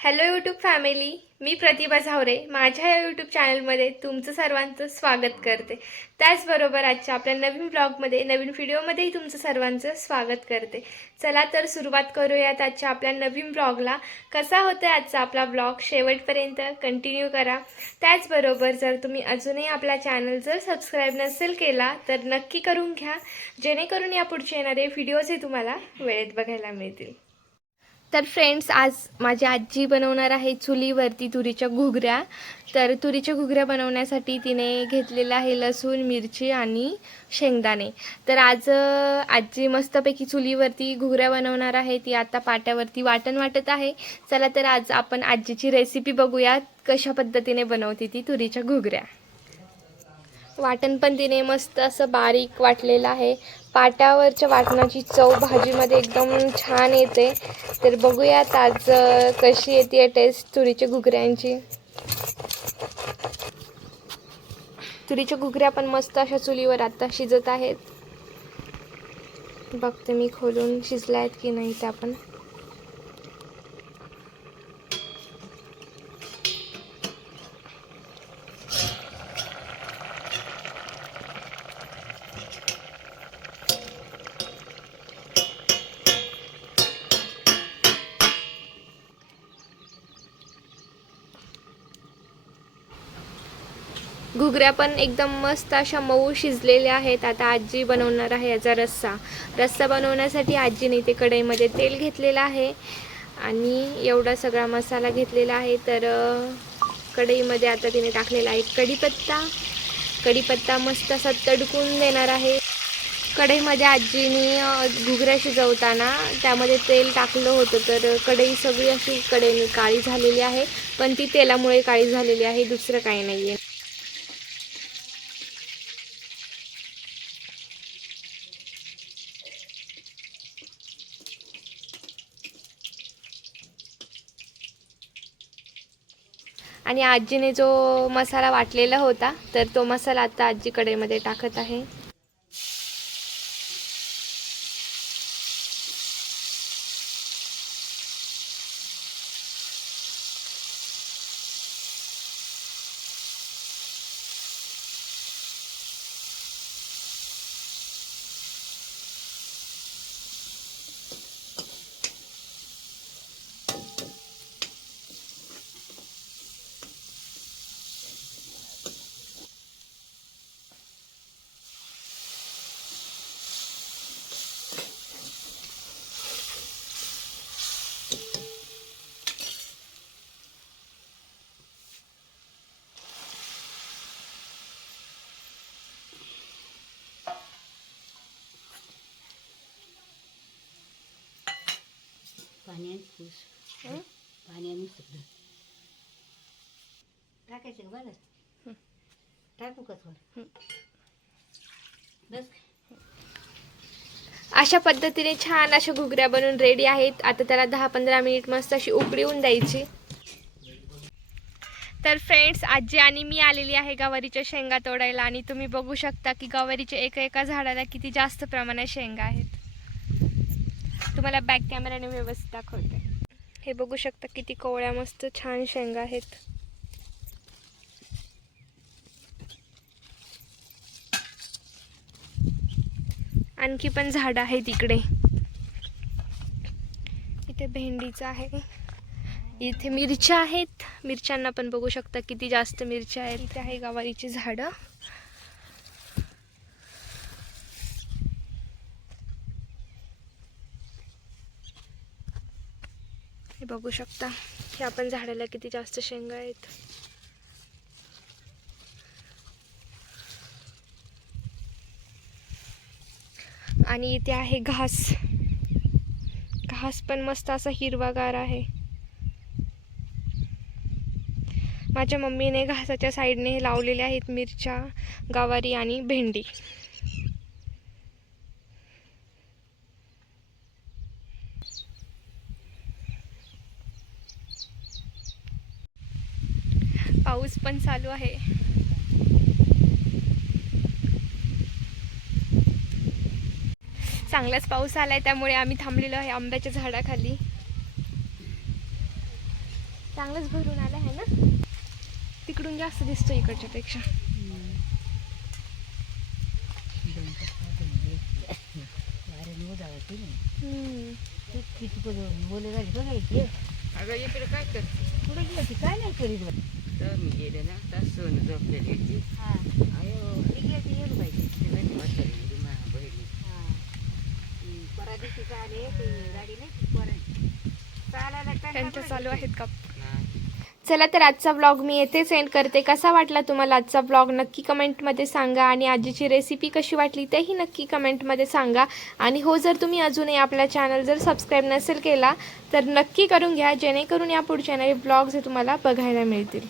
Hello YouTube family मी प्रतिभा झावरे. माझ्या या यूट्यूब चॅनलमध्ये तुमचं सर्वांचं स्वागत करते. त्याचबरोबर आजच्या आपल्या नवीन ब्लॉगमध्ये नवीन व्हिडिओमध्येही तुमचं सर्वांचं स्वागत करते. चला तर सुरुवात करूयात आजच्या आपल्या नवीन ब्लॉगला. कसा होतं आजचा आपला ब्लॉग? शेवटपर्यंत कंटिन्यू करा. त्याचबरोबर जर तुम्ही अजूनही आपला चॅनल जर सबस्क्राईब नसेल केला तर नक्की करून घ्या. जेणेकरून या पुढचे येणारे व्हिडिओजही तुम्हाला वेळेत बघायला मिळतील. तर फ्रेंड्स आज माझी आजी बनवणार आहे चुलीवरती तुरीच्या घुगऱ्या. तर तुरीच्या घुगऱ्या बनवण्यासाठी तिने घेतलेलं आहे लसूण मिरची आणि शेंगदाणे. तर आज आजी मस्तपैकी चुलीवरती घुगऱ्या बनवणार आहे. ती आता पाट्यावरती वाटण वाटत आहे. चला तर आज आपण आजीची रेसिपी बघूया कशा पद्धतीने बनवते ती तुरीच्या घुगऱ्या. वाटण पण तिने मस्त असं बारीक वाटलेलं आहे. पाट्यावरच्या वाटणाची चव भाजीमध्ये एकदम छान येते. तर बघूयात आज कशी येते टेस्ट तुरीच्या घुगऱ्यांची. तुरीच्या घुगऱ्या पण मस्त अशा चुलीवर आता शिजत आहेत. बघते मी खोलून शिजल्या आहेत की नाही त्या पण. घुगऱ्या पण एकदम मस्त अशा मऊ शिजलेल्या आहेत. आता आजी बनवणार आहे याचा रस्सा. रस्सा बनवण्यासाठी आजीने इथे कढईमध्ये तेल घेतलेलं आहे. आणि एवढा सगळा मसाला घेतलेला आहे. तर कढईमध्ये आता तिने टाकलेला आहे कढीपत्ता. कढीपत्ता मस्त असा तडकून देणार आहे. कढईमध्ये आजीने घुगऱ्या शिजवताना त्यामध्ये तेल टाकलं होतं. तर कढई सगळी अशी कढईने काळी झालेली आहे. पण ती तेलामुळे काळी झालेली आहे. दुसरं काही नाही आहे आणि आजीने जो मसाला वाटलेला होता तर तो मसाला आता आजी कडेमध्ये टाकत आहे. पाण्यात पुस पाण्याने सगळं टाकायचं का बरं? टाकू का थोडं? बस. अशा पद्धतीने छान अशा घुगऱ्या बनवून रेडी आहेत. आता त्याला दहा पंधरा मिनिट मस्त अशी उकळीवून द्यायची. तर फ्रेंड्स आजी आणि मी आलेली आहे गवारीच्या शेंगा तोडायला आणि तुम्ही बघू शकता की गवारीच्या एका एका झाडाला किती जास्त प्रमाणात शेंगा आहेत. तुम्हाला बॅक कॅमेराने व्यवस्थित दाखवते. हे बघू शकता किती कोवळ्या मस्त छान शेंगा आहेत. आणखी पण झाड आहेत इकडे. इथे भेंडीचं आहे. इथे मिरच्या आहेत. मिरच्यांना पण बघू शकता किती जास्त मिरच्या आहेत. इथे आहे गवारीची झाडं. हे बघू शकता. हे आपण झाडाला किती जास्त शेंगा आहेत. आणि इथे आहे घास. घास पण मस्त असा हिरवागार आहे. माझ्या मम्मीने घासाच्या साईडने लावलेल्या आहेत मिरच्या गवारी आणि भेंडी. पाऊस पण चालू आहे. चांगलाच पाऊस आलाय त्यामुळे आम्ही थांबलेलो आहे आंब्याच्या झाडाखाली. चांगलंच भरून आलं आहे ना? तिकडून जास्त दिसतो इकडच्या पेक्षा बोले काय नाही करीत. तर मी गेले ना तर सोनं झोपलेली होती. हा. अयो. ती गेली येईल पाहिजे तिला म्हातारी मा बहिणी. हा. हम्म, परा दिवशी आले ते गाडी नाही ती पोरांची. चालायला कंटाळा त्यांच्या चालू. आहेत का? चला तर आजचा ब्लॉग मी येथे सेंड करते. कसा वाटला तुम्हाला आजचा ब्लॉग नक्की कमेंटमध्ये सांगा आणि आजीची रेसिपी कशी वाटली तेही नक्की कमेंटमध्ये सांगा. आणि हो जर तुम्ही अजूनही आपला चॅनल जर सबस्क्राईब नसेल केला तर नक्की करून घ्या जेणेकरून या पुढच्या ब्लॉग्स हे तुम्हाला बघायला मिळतील.